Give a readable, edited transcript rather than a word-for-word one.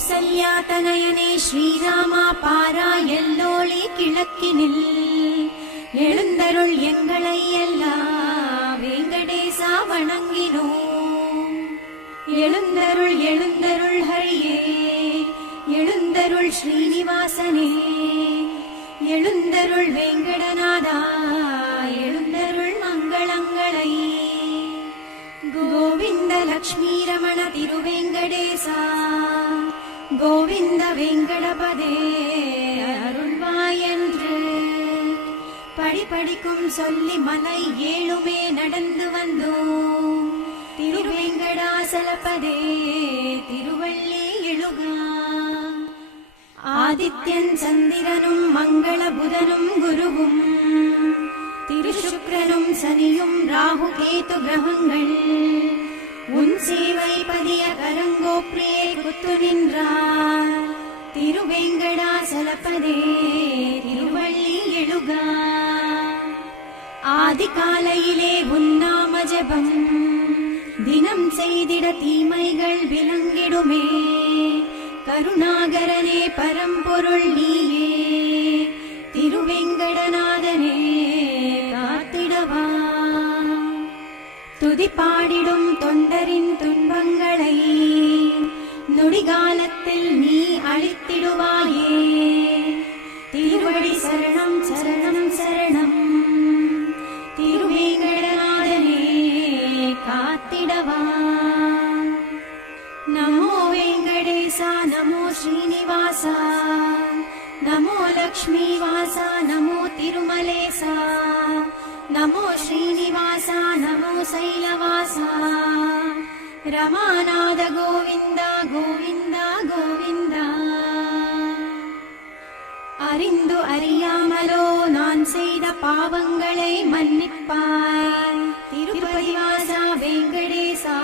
கௌசல்யாதனயனே ஸ்ரீராமா பாரா எல்லோளி கிழக்கினில் எழுந்தருள் எங்களை எல்லா வெங்கடேசா வணங்கினோம். எழுந்தருள் எழுந்தருள் ஹரியே, எழுந்தருள் ஸ்ரீனிவாசனே, எழுந்தருள் வெங்கடநாதா, எழுந்தருள் மங்களங்களை. கோவிந்த லக்ஷ்மி ரமண திருவேங்கடேசா, கோவிந்த வெங்கடபதே அருள்வாயென்று படிப்படிக்கும் சொல்லி மலை ஏழுமே நடந்து வந்தோம். திருவேங்கடாசலபதே திருவள்ளி எழுகா. ஆதித்யன் சந்திரனும் மங்கள புதனும் குருவும் திருசுக்ரனும் சனியும் ராகு கேது கிரகங்கள் உன் சேவை பதிய கரங்கோப்ரியே குத்து நின்றார். திருவேங்கடாசலபதே திருவள்ளி எழுகா. ஆதி காலையிலே உன்னாம ஜபம் தினம் செய்திட தீமைகள் விலங்கிடுமே. கருணாகரனே பரம்பொருள் நீயே, திருவேங்கடநாதனே காத்திடவா. துதிப்பாடிடும் தொண்டரின் துன்பங்களை நொடிகாலத்தில் நீ அழித்திடுவாயே. திருவடி சரணம் சரணம் சரணம், திருவேங்கடநாதனே காத்திடவா. நமோ வெங்கடேசா, நமோ ஸ்ரீனிவாசா, நமோ லக்ஷ்மீவாசா, நமோ திருமலேசா, நமோ ஸ்ரீனிவாசா, நமோ சைலவாசா. ரமாநாத கோவிந்தா கோவிந்தா கோவிந்தா. அறிந்து அறியாமலோ நான் செய்த பாவங்களை மன்னிப்பாய். திருப்பதிவாசா வெங்கடேசா